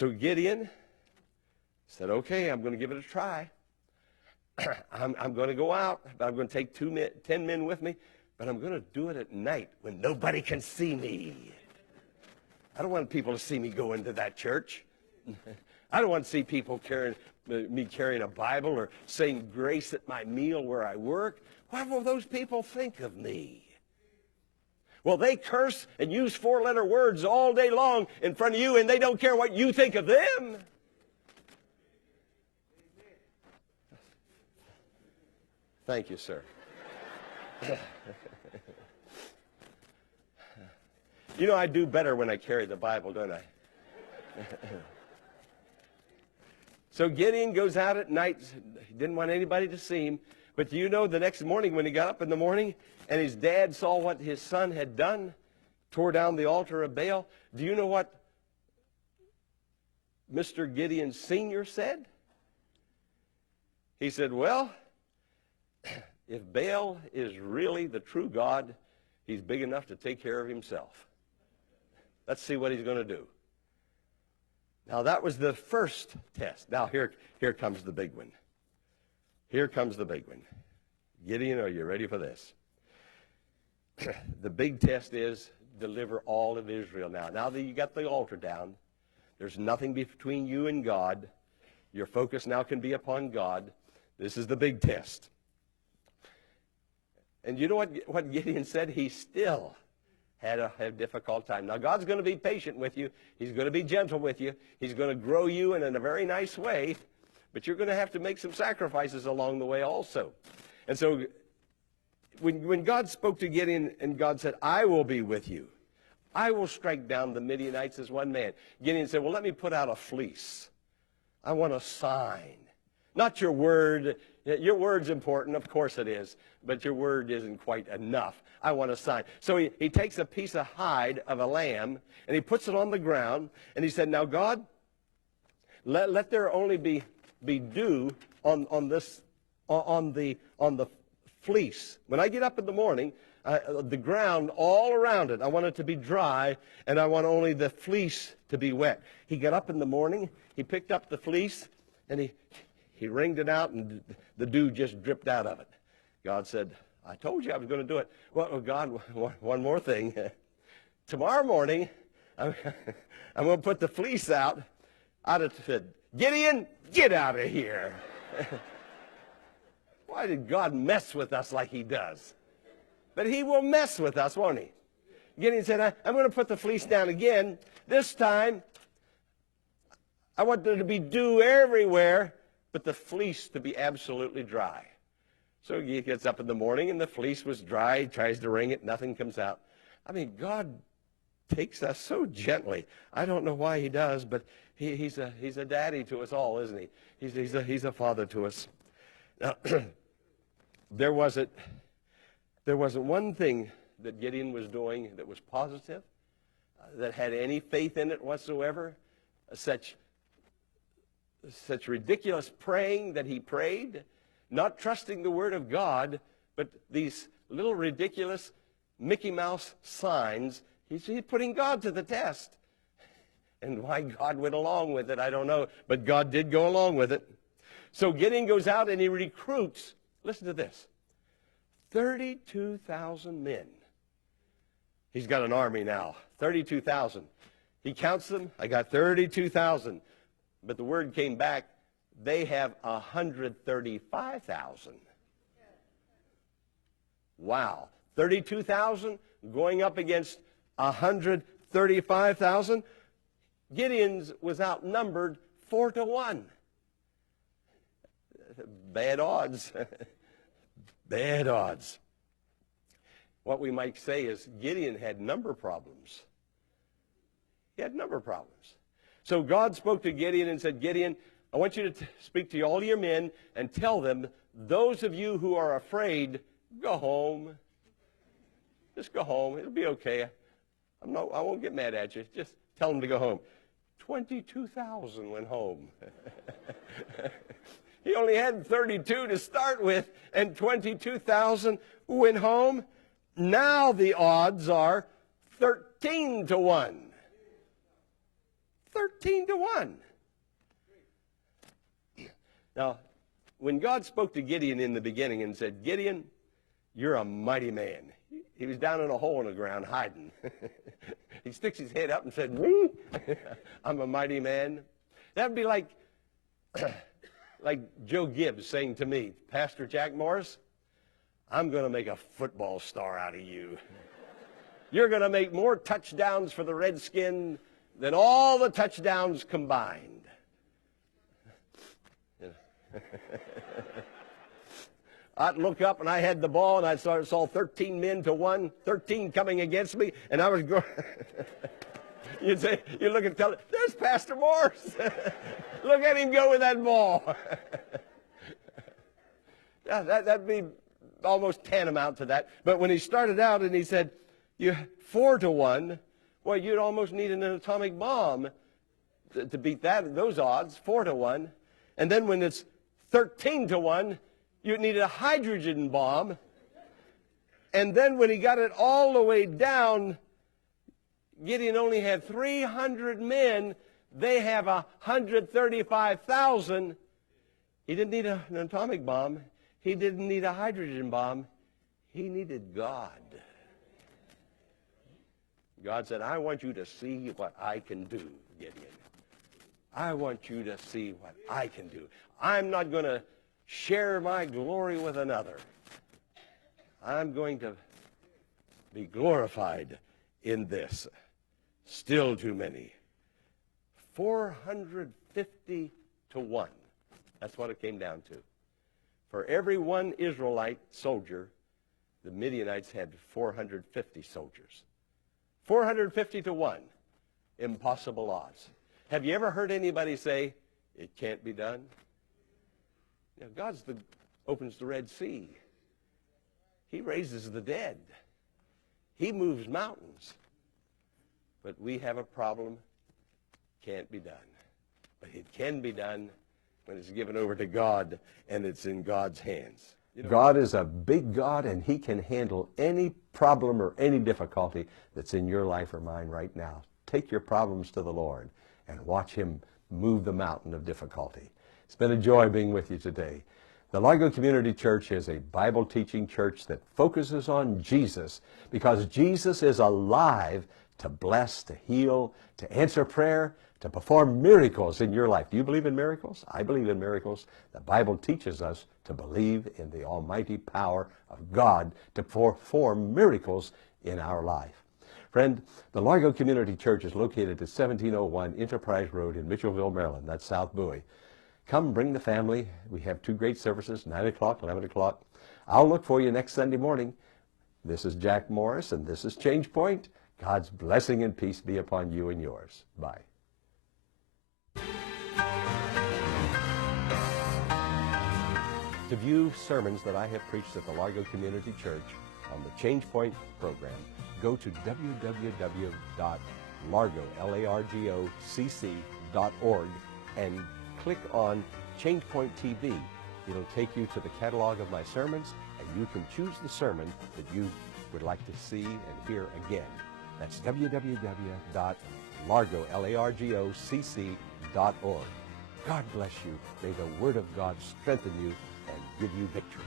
So Gideon said, okay, I'm going to give it a try. I'm going to go out. I'm going to take 10 men with me, but I'm going to do it at night when nobody can see me. I don't want people to see me go into that church. I don't want to see people carrying a Bible or saying grace at my meal where I work. What will those people think of me? Well, they curse and use four-letter words all day long in front of you, and they don't care what you think of them. Thank you, sir. You know, I do better when I carry the Bible, don't I? So Gideon goes out at night. He didn't want anybody to see him. But do you know the next morning when he got up in the morning and his dad saw what his son had done, tore down the altar of Baal, do you know what Mr. Gideon Sr. said? He said, well, if Baal is really the true God, he's big enough to take care of himself. Let's see what he's going to do. Now, that was the first test. Now, here comes the big one. Here comes the big one. Gideon, are you ready for this? The big test is deliver all of Israel now. Now that you got the altar down, there's nothing between you and God. Your focus now can be upon God. This is the big test. And you know what Gideon said? He still had a difficult time. Now, God's going to be patient with you. He's going to be gentle with you. He's going to grow you in a very nice way. But you're going to have to make some sacrifices along the way also. And so when God spoke to Gideon and God said, I will be with you. I will strike down the Midianites as one man. Gideon said, well, let me put out a fleece. I want a sign. Not your word. Your word's important, of course it is, but your word isn't quite enough. I want a sign. So he takes a piece of hide of a lamb, and he puts it on the ground, and he said, now, God, let there only be dew on the fleece. When I get up in the morning, the ground all around it, I want it to be dry, and I want only the fleece to be wet. He got up in the morning, he picked up the fleece, and he wringed it out, and the dew just dripped out of it. God said, I told you I was going to do it. Well, God, one more thing. Tomorrow morning, I'm going to put the fleece out. I'd have said, Gideon, get out of here. Why did God mess with us like he does? But he will mess with us, won't he? Gideon said, I'm going to put the fleece down again. This time, I want there to be dew everywhere, but the fleece to be absolutely dry. So he gets up in the morning, and the fleece was dry. He tries to wring it. Nothing comes out. I mean, God takes us so gently. I don't know why he does, but he's a daddy to us all, isn't he? He's a father to us. Now, there wasn't one thing that Gideon was doing that was positive, that had any faith in it whatsoever. Such ridiculous praying that he prayed, not trusting the word of God, but these little ridiculous Mickey Mouse signs. He's putting God to the test. And why God went along with it, I don't know. But God did go along with it. So Gideon goes out and he recruits, listen to this, 32,000 men. He's got an army now, 32,000. He counts them. I got 32,000. But the word came back, they have 135,000. Wow. 32,000 going up against 135,000. Gideon's was outnumbered 4-1. Bad odds. Bad odds. What we might say is Gideon had number problems. He had number problems. So God spoke to Gideon and said, Gideon, I want you to speak to all your men and tell them, those of you who are afraid, go home. Just go home. It'll be okay. I won't get mad at you. Just tell them to go home. 22,000 went home. He only had 32 to start with, and 22,000 went home. Now the odds are 13-1. 13 to 1. Now, when God spoke to Gideon in the beginning and said, Gideon, you're a mighty man. He was down in a hole in the ground hiding. He sticks his head up and said, me? I'm a mighty man. That would be like Joe Gibbs saying to me, Pastor Jack Morris, I'm going to make a football star out of you. You're going to make more touchdowns for the Redskins than all the touchdowns combined. I'd look up and I had the ball and I saw 13 men to 1, 13 coming against me, and I was going. You'd say, you look and tell it, there's Pastor Morris. Look at him go with that ball. Yeah, that'd be almost tantamount to that. But when he started out and he said, you 4 to 1, well, you'd almost need an atomic bomb to beat those odds, 4 to 1. And then when it's 13 to 1, you needed a hydrogen bomb. And then when he got it all the way down, Gideon only had 300 men. They have 135,000. He didn't need an atomic bomb. He didn't need a hydrogen bomb. He needed God. God said, I want you to see what I can do, Gideon. I want you to see what I can do. I'm not going to share my glory with another. I'm going to be glorified in this. Still too many. 450 to 1. That's what it came down to. For every one Israelite soldier, the Midianites had 450 soldiers. 450 to 1. Impossible odds. Have you ever heard anybody say, it can't be done? You know, God opens the Red Sea. He raises the dead. He moves mountains. But we have a problem. Can't be done. But it can be done when it's given over to God and it's in God's hands. You know, God is a big God, and he can handle any problem or any difficulty that's in your life or mine right now. Take your problems to the Lord and watch him move the mountain of difficulty. It's been a joy being with you today. The Largo Community Church is a Bible teaching church that focuses on Jesus, because Jesus is alive to bless, to heal, to answer prayer, to perform miracles in your life. Do you believe in miracles? I believe in miracles. The Bible teaches us to believe in the almighty power of God to perform miracles in our life. Friend, the Largo Community Church is located at 1701 Enterprise Road in Mitchellville, Maryland. That's South Bowie. Come, bring the family. We have 2 great services, 9 o'clock, 11 o'clock. I'll look for you next Sunday morning. This is Jack Morris, and this is Change Point. God's blessing and peace be upon you and yours. Bye. To view sermons that I have preached at the Largo Community Church on the Change Point program, go to www.largocc.org and click on Change Point TV. It'll take you to the catalog of my sermons, and you can choose the sermon that you would like to see and hear again. That's www.largocc.org. God bless you. May the Word of God strengthen you and give you victory.